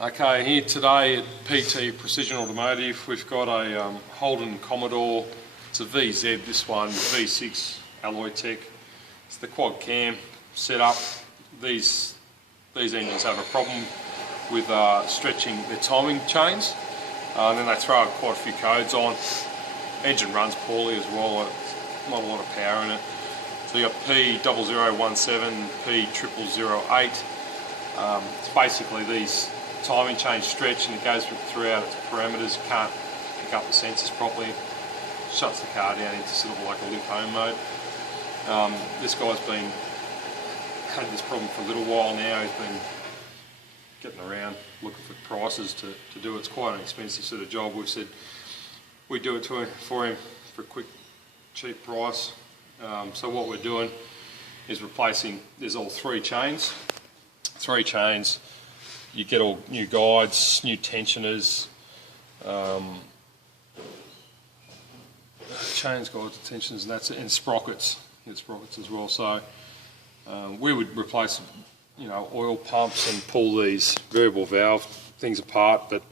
Okay, here today at PT Precision Automotive we've got a Holden Commodore. It's a VZ, this one, V6 alloy tech. It's the quad cam setup. These engines have a problem with stretching their timing chains, and then they throw quite a few codes on. Engine runs poorly as well, not a lot of power in it. So you got P0017, P0008. It's basically these timing chains stretch and it goes throughout its parameters, can't pick up the sensors properly, shuts the car down into sort of like a live home mode. This guy's been had this problem for a little while now. He's been getting around looking for prices to do it. It's quite an expensive sort of job. We've said we do it for him for a quick, cheap price. So what we're doing is replacing, there's all three chains. You get all new guides, new tensioners, chains, guides, tensioners, and that's it, and sprockets. You get sprockets as well. So we would replace, oil pumps and pull these variable valve things apart, but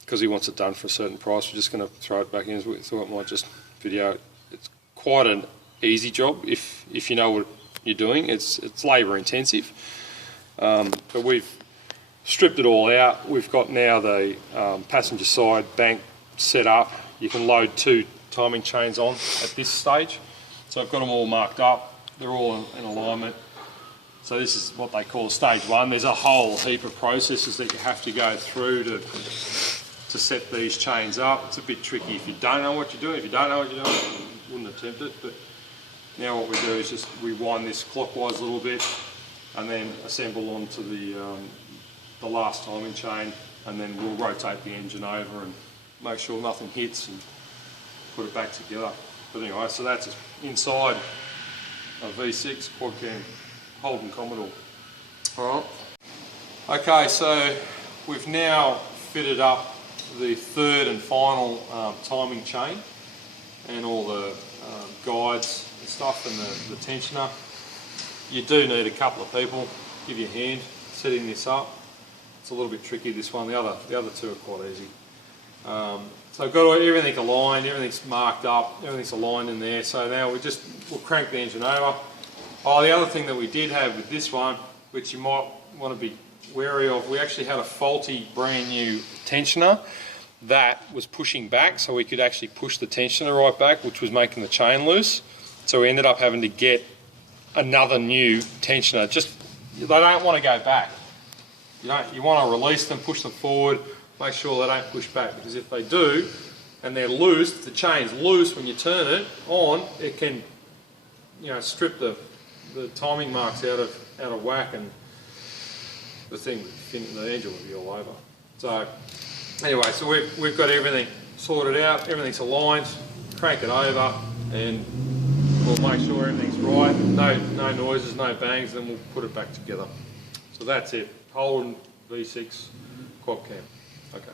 because he wants it done for a certain price, we're just going to throw it back in. So we thought I might just video it. It's quite an easy job if you know what you're doing. It's labour intensive, but we've stripped it all out. We've got now the passenger side bank set up. You can load two timing chains on at this stage. So I've got them all marked up. They're all in alignment. So this is what they call stage one. There's a whole heap of processes that you have to go through to set these chains up. It's a bit tricky if you don't know what you're doing. If you don't know what you're doing, you wouldn't attempt it. But now what we do is just rewind this clockwise a little bit and then assemble onto the last timing chain, and then we'll rotate the engine over and make sure nothing hits and put it back together. But anyway, so that's inside a V6 quad cam Holden Commodore. Alright. Okay, so we've now fitted up the third and final timing chain and all the guides and stuff and the tensioner. You do need a couple of people, give you a hand setting this up. It's a little bit tricky, this one. The other two are quite easy. So I've got everything aligned, everything's marked up, everything's aligned in there. So now we'll crank the engine over. Oh, the other thing that we did have with this one, which you might want to be wary of, we actually had a faulty brand new tensioner that was pushing back, so we could actually push the tensioner right back, which was making the chain loose. So we ended up having to get another new tensioner. They don't want to go back. You want to release them, push them forward, make sure they don't push back, because if they do and they're loose, if the chain's loose when you turn it on, it can strip the timing marks out of whack, and the engine will be all over. So anyway, so we've got everything sorted out, everything's aligned, crank it over and we'll make sure everything's right, no noises, no bangs, then we'll put it back together. So that's it. Holden V6 quad cam. Okay.